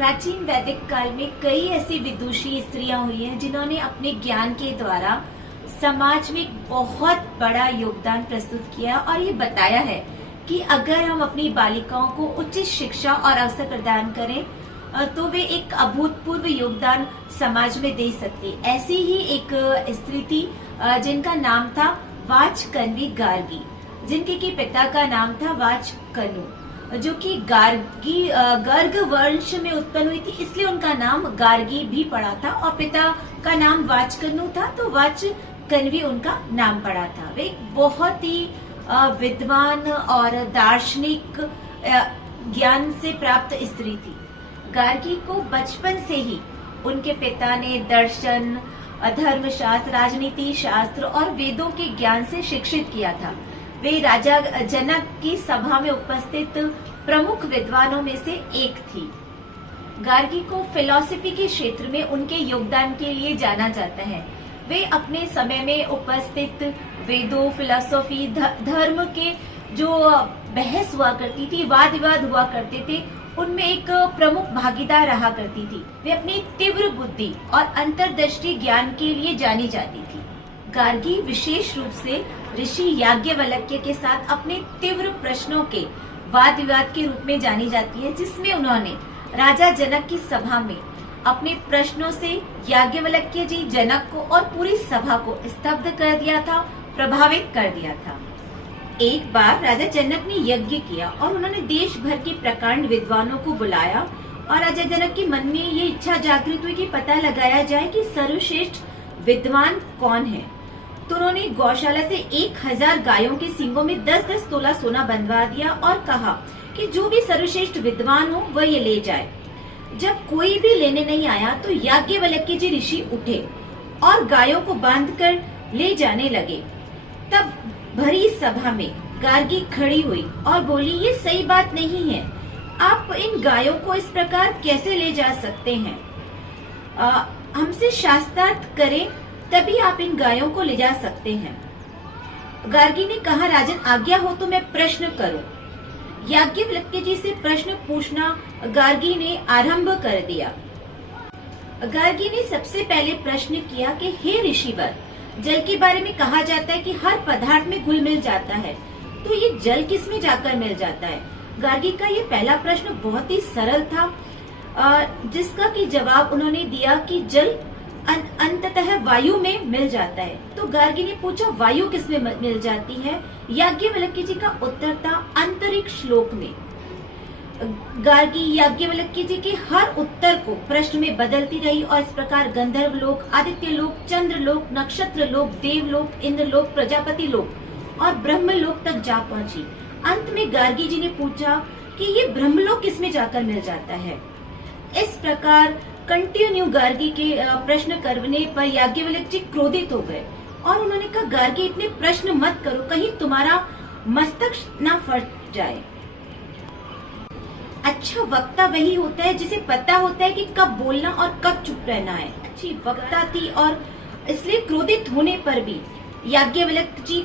प्राचीन वैदिक काल में कई ऐसी विदुषी स्त्रियां हुई हैं जिन्होंने अपने ज्ञान के द्वारा समाज में एक बहुत बड़ा योगदान प्रस्तुत किया और ये बताया है कि अगर हम अपनी बालिकाओं को उचित शिक्षा और अवसर प्रदान करें तो वे एक अभूतपूर्व योगदान समाज में दे सकती। ऐसी ही एक स्त्री थी जिनका नाम था वाचकन्वी गार्गी, जिनके के पिता का नाम था वाचकनु, जो कि गार्गी गर्ग वंश में उत्पन्न हुई थी, इसलिए उनका नाम गार्गी भी पड़ा था और पिता का नाम वाचकनु था तो वाचकन्वी उनका नाम पड़ा था। वे एक बहुत ही विद्वान और दार्शनिक ज्ञान से प्राप्त स्त्री थी। गार्गी को बचपन से ही उनके पिता ने दर्शन, धर्मशास्त्र, राजनीति शास्त्र और वेदों के ज्ञान से शिक्षित किया था। वे राजा जनक की सभा में उपस्थित प्रमुख विद्वानों में से एक थी। गार्गी को फिलॉसफी के क्षेत्र में उनके योगदान के लिए जाना जाता है। वे अपने समय में उपस्थित वेदों, फिलॉसफी, धर्म के जो बहस हुआ करती थी, वाद विवाद हुआ करते थे, उनमें एक प्रमुख भागीदार रहा करती थी। वे अपनी तीव्र बुद्धि और अंतर्दृष्टि ज्ञान के लिए जानी जाती थी। गार्गी विशेष रूप से ऋषि याज्ञवल्क्य के साथ अपने तीव्र प्रश्नों के वाद विवाद के रूप में जानी जाती है, जिसमें उन्होंने राजा जनक की सभा में अपने प्रश्नों से याज्ञवल्क्य जी, जनक को और पूरी सभा को स्तब्ध कर दिया था, प्रभावित कर दिया था। एक बार राजा जनक ने यज्ञ किया और उन्होंने देश भर के प्रकांड विद्वानों को बुलाया और राजा जनक के मन में ये इच्छा जागृत हुई कि पता लगाया जाए कि सर्वश्रेष्ठ विद्वान कौन है। तो उन्होंने गौशाला से 1000 गायों के सींगों में 10-10 तोला सोना बंधवा दिया और कहा कि जो भी सर्वश्रेष्ठ विद्वान हो वह ये ले जाए। जब कोई भी लेने नहीं आया तो याज्ञवल्क्य जी ऋषि उठे और गायों को बांधकर ले जाने लगे। तब भरी सभा में गार्गी खड़ी हुई और बोली, ये सही बात नहीं है, आप इन गायों को इस प्रकार कैसे ले जा सकते हैं? हमसे शास्त्रार्थ करें तभी आप इन गायों को ले जा सकते हैं। गार्गी ने कहा, राजन आज्ञा हो तो मैं प्रश्न करूं। याज्ञवल्क्य जी से प्रश्न पूछना गार्गी ने आरंभ कर दिया। गार्गी ने सबसे पहले प्रश्न किया कि हे ऋषिवर, जल के बारे में कहा जाता है कि हर पदार्थ में घुल मिल जाता है, तो ये जल किस में जाकर मिल जाता है? गार्गी का ये पहला प्रश्न बहुत ही सरल था, जिसका की जवाब उन्होंने दिया कि जल अंततः वायु में मिल जाता है। तो गार्गी ने पूछा, वायु किस में मिल जाती है? याज्ञवल्क्य जी का उत्तर था, अंतरिक्ष लोक में। गार्गी याज्ञवल्क्य जी के हर उत्तर को प्रश्न में बदलती रही और इस प्रकार गंधर्व लोक, आदित्य लोक, चंद्र लोक, नक्षत्र लोक, देव लोक, इंद्र लोक, प्रजापति लोक और ब्रह्म लोक तक जा पहुंची। अंत में गार्गी जी ने पूछा कि ये ब्रह्मलोक किस में जाकर मिल जाता है? इस प्रकार कंटिन्यू गार्गी के प्रश्न करने पर याज्ञवल्क्य जी क्रोधित हो गए और उन्होंने कहा, गार्गी इतने प्रश्न मत करो, कहीं तुम्हारा मस्तक ना फट जाए। अच्छा वक्ता वही होता है जिसे पता होता है कि कब बोलना और कब चुप रहना है। अच्छी वक्ता थी और इसलिए क्रोधित होने पर भी, याज्ञवल्क्य जी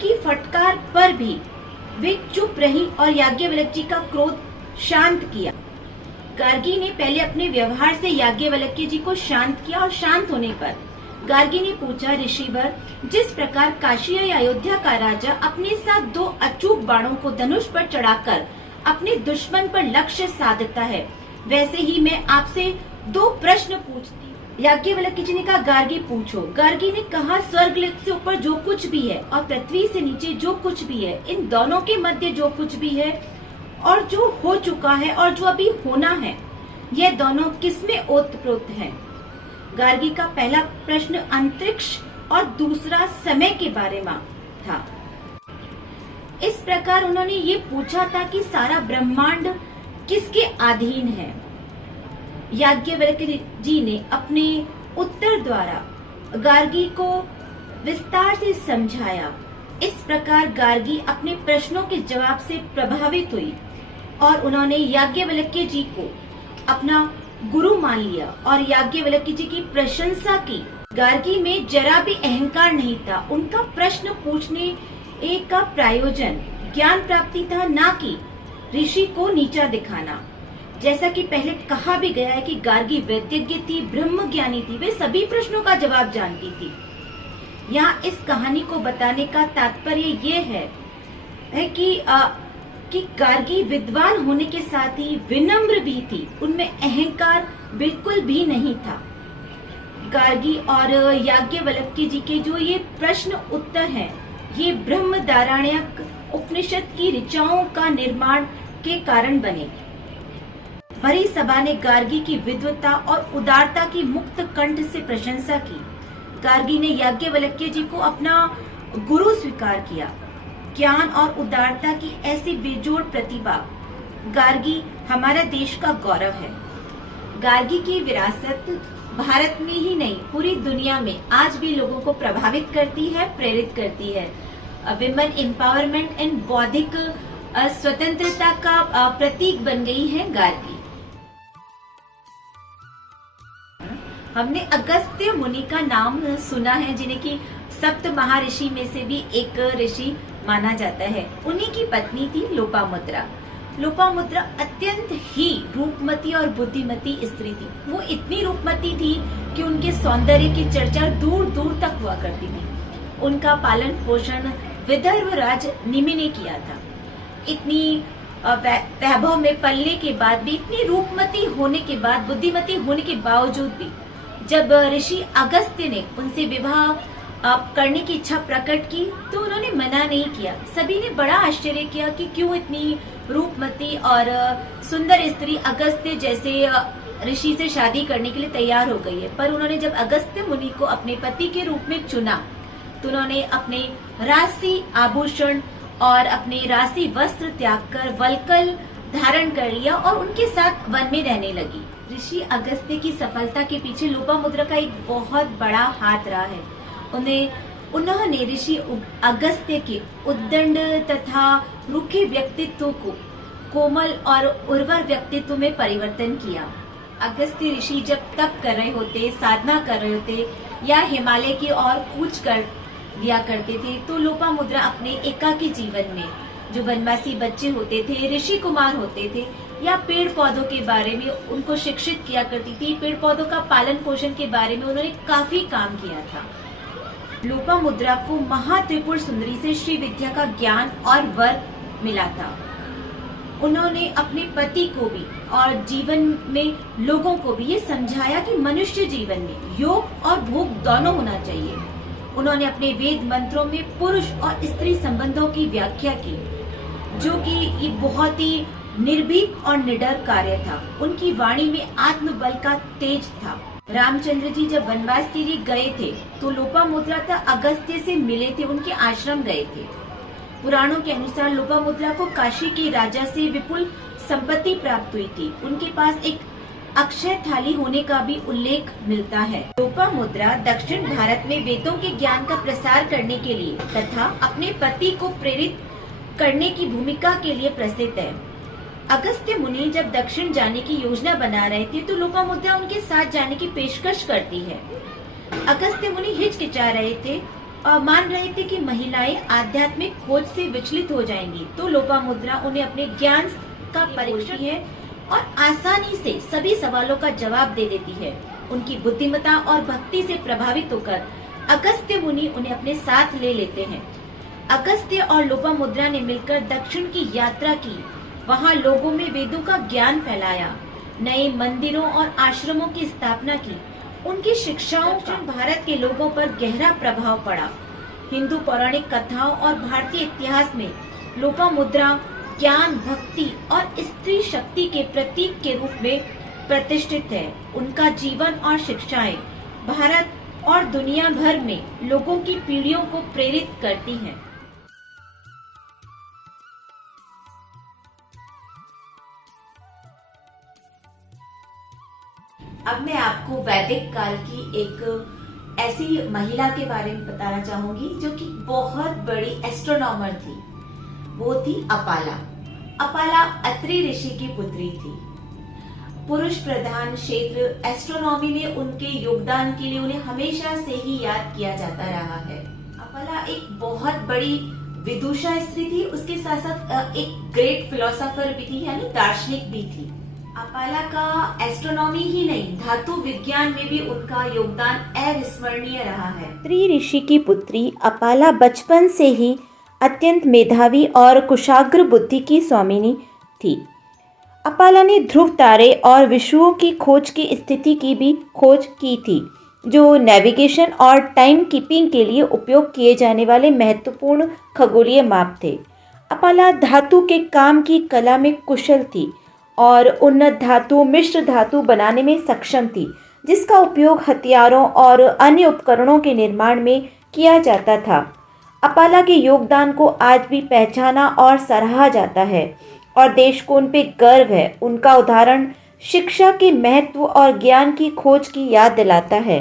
की फटकार पर भी वे चुप रही और याज्ञवल्क्य जी का क्रोध शांत किया। गार्गी ने पहले अपने व्यवहार से याज्ञवल्क्य जी को शांत किया और शांत होने पर गार्गी ने पूछा, ऋषिवर, जिस प्रकार काशी या अयोध्या का राजा अपने साथ 2 अचूक बाणों को धनुष पर चढ़ाकर अपने दुश्मन पर लक्ष्य साधता है, वैसे ही मैं आपसे 2 प्रश्न पूछती। याज्ञवल्क्य जी ने कहा, गार्गी पूछो। गार्गी ने कहा, स्वर्ग से ऊपर जो कुछ भी है और पृथ्वी से नीचे जो कुछ भी है, इन दोनों के मध्य जो कुछ भी है और जो हो चुका है और जो अभी होना है, ये दोनों किसमें ओतप्रोत हैं? गार्गी का पहला प्रश्न अंतरिक्ष और दूसरा समय के बारे में था। इस प्रकार उन्होंने ये पूछा था कि सारा ब्रह्मांड किसके अधीन है? याज्ञवल्क्य जी ने अपने उत्तर द्वारा गार्गी को विस्तार से समझाया। इस प्रकार गार्गी अपने प्रश्नों के जवाब से प्रभावित हुई और उन्होंने याज्ञवल्क्य जी को अपना गुरु मान लिया और याज्ञवल्क्य जी की प्रशंसा की। गार्गी में जरा भी अहंकार नहीं था। उनका प्रश्न पूछने एक का प्रायोजन ज्ञान प्राप्ति था, ना कि ऋषि को नीचा दिखाना। जैसा कि पहले कहा भी गया है कि गार्गी वैद्यज्ञ थी, ब्रह्म ज्ञानी थी, वे सभी प्रश्नों का जवाब जानती थी। यहाँ इस कहानी को बताने का तात्पर्य ये है कि गार्गी विद्वान होने के साथ ही विनम्र भी थी, उनमें अहंकार बिल्कुल भी नहीं था। गार्गी और याज्ञवल्क्य जी के जो ये प्रश्न उत्तर हैं, ये ब्रह्मदारण्यक उपनिषद की ऋचाओं का निर्माण के कारण बने। भरी सभा ने गार्गी की विद्वता और उदारता की मुक्त कंठ से प्रशंसा की। गार्गी ने याज्ञवल्क्य जी को अपना गुरु स्वीकार किया। ज्ञान और उदारता की ऐसी बेजोड़ प्रतिभा, गार्गी हमारा देश का गौरव है। गार्गी की विरासत भारत में ही नहीं, पूरी दुनिया में आज भी लोगों को प्रभावित करती है, प्रेरित करती है। विमेन एम्पावरमेंट एंड बौद्धिक स्वतंत्रता का प्रतीक बन गई है गार्गी। हमने अगस्त्य मुनि का नाम सुना है, जिन्हें कि सप्त महर्षि में से भी एक ऋषि माना जाता है। उन्हीं की पत्नी थी लोपामुद्रा। लोपामुद्रा अत्यंत ही रूपमती और बुद्धिमती स्त्री थी। वो इतनी रूपमती थी कि उनके सौंदर्य की चर्चा दूर दूर तक हुआ करती थी। उनका पालन पोषण विदर्भ राज निमि ने किया था। इतनी वैभव में पलने के बाद भी, इतनी रूपमती होने के बाद, बुद्धिमती होने के बावजूद भी, जब ऋषि अगस्त्य ने उनसे विवाह करने की इच्छा प्रकट की तो उन्होंने मना नहीं किया। सभी ने बड़ा आश्चर्य किया कि क्यों इतनी रूपमती और सुंदर स्त्री अगस्त्य जैसे ऋषि से शादी करने के लिए तैयार हो गई है। पर उन्होंने जब अगस्त्य मुनि को अपने पति के रूप में चुना तो उन्होंने अपने राशि आभूषण और अपने राशि वस्त्र त्याग कर वल्कल धारण कर लिया और उनके साथ वन में रहने लगी। ऋषि अगस्त्य की सफलता के पीछे लोपामुद्रा का एक बहुत बड़ा हाथ रहा है। उन्होंने ऋषि अगस्त्य के उद्दंड तथा रूखे व्यक्तित्व को कोमल और उर्वर व्यक्तित्व में परिवर्तन किया। अगस्त्य ऋषि जब तप कर रहे होते, साधना कर रहे होते या हिमालय की ओर कूच कर लिया करते थे तो लोपामुद्रा अपने एकाकी जीवन में जो वनवासी बच्चे होते थे, ऋषि कुमार होते थे, या पेड़ पौधों के बारे में उनको शिक्षित किया करती थी। पेड़ पौधों का पालन पोषण के बारे में उन्होंने काफी काम किया था। लोपामुद्रा को महात्रिपुर सुंदरी से श्री विद्या का ज्ञान और वर मिला था। उन्होंने अपने पति को भी और जीवन में लोगों को भी ये समझाया कि मनुष्य जीवन में योग और भोग दोनों होना चाहिए। उन्होंने अपने वेद मंत्रों में पुरुष और स्त्री संबंधों की व्याख्या की, जो कि ये बहुत ही निर्भीक और निडर कार्य था। उनकी वाणी में आत्मबल का तेज था। रामचंद्र जी जब वनवास के लिए गए थे तो लोपामुद्रा अगस्त्य से मिले थे, उनके आश्रम गए थे। पुराणों के अनुसार लोपामुद्रा को काशी के राजा से विपुल संपत्ति प्राप्त हुई थी। उनके पास एक अक्षय थाली होने का भी उल्लेख मिलता है। लोपामुद्रा दक्षिण भारत में वेदों के ज्ञान का प्रसार करने के लिए तथा अपने पति को प्रेरित करने की भूमिका के लिए प्रसिद्ध है। अगस्त्य मुनि जब दक्षिण जाने की योजना बना रहे थे तो लोपामुद्रा उनके साथ जाने की पेशकश करती है। अगस्त्य मुनि हिचकिचा रहे थे और मान रहे थे कि महिलाएं आध्यात्मिक खोज से विचलित हो जाएंगी, तो लोपामुद्रा उन्हें अपने ज्ञान का परीक्षण है और आसानी से सभी सवालों का जवाब दे देती है। उनकी बुद्धिमत्ता और भक्ति से प्रभावित होकर अगस्त्य मुनि उन्हें अपने साथ ले लेते हैं। अगस्त्य और लोपामुद्रा ने मिलकर दक्षिण की यात्रा की, वहाँ लोगों में वेदों का ज्ञान फैलाया, नए मंदिरों और आश्रमों की स्थापना की। उनकी शिक्षाओं का भारत के लोगों पर गहरा प्रभाव पड़ा। हिंदू पौराणिक कथाओं और भारतीय इतिहास में लोपामुद्रा ज्ञान, भक्ति और स्त्री शक्ति के प्रतीक के रूप में प्रतिष्ठित है। उनका जीवन और शिक्षाएं भारत और दुनिया भर में लोगों की पीढ़ियों को प्रेरित करती हैं। अब मैं आपको वैदिक काल की एक ऐसी महिला के बारे में बताना चाहूंगी जो कि बहुत बड़ी एस्ट्रोनॉमर थी। वो थी अपाला। अपाला अत्रि ऋषि की पुत्री थी। पुरुष प्रधान क्षेत्र एस्ट्रोनॉमी में उनके योगदान के लिए उन्हें हमेशा से ही याद किया जाता रहा है। अपाला एक बहुत बड़ी विदुषा स्त्री थी, उसके साथ साथ एक ग्रेट फिलोसोफर भी थी, यानी दार्शनिक भी थी। अपाला का एस्ट्रोनॉमी ही नहीं, धातु विज्ञान में भी उनका योगदान अविस्मरणीय रहा है। त्रि ऋषि की पुत्री अपाला बचपन से ही अत्यंत मेधावी और कुशाग्र बुद्धि की स्वामिनी थी। अपाला ने ध्रुव तारे और विषुवों की खोज की स्थिति की भी खोज की थी, जो नेविगेशन और टाइम कीपिंग के लिए उपयोग किए जाने वाले महत्वपूर्ण खगोलीय माप थे। अपाला धातु के काम की कला में कुशल थी और उन्नत धातु मिश्र धातु बनाने में सक्षम थी, जिसका उपयोग हथियारों और अन्य उपकरणों के निर्माण में किया जाता था। अपाला के योगदान को आज भी पहचाना और सराहा जाता है और देश को उन पर गर्व है। उनका उदाहरण शिक्षा के महत्व और ज्ञान की खोज की याद दिलाता है।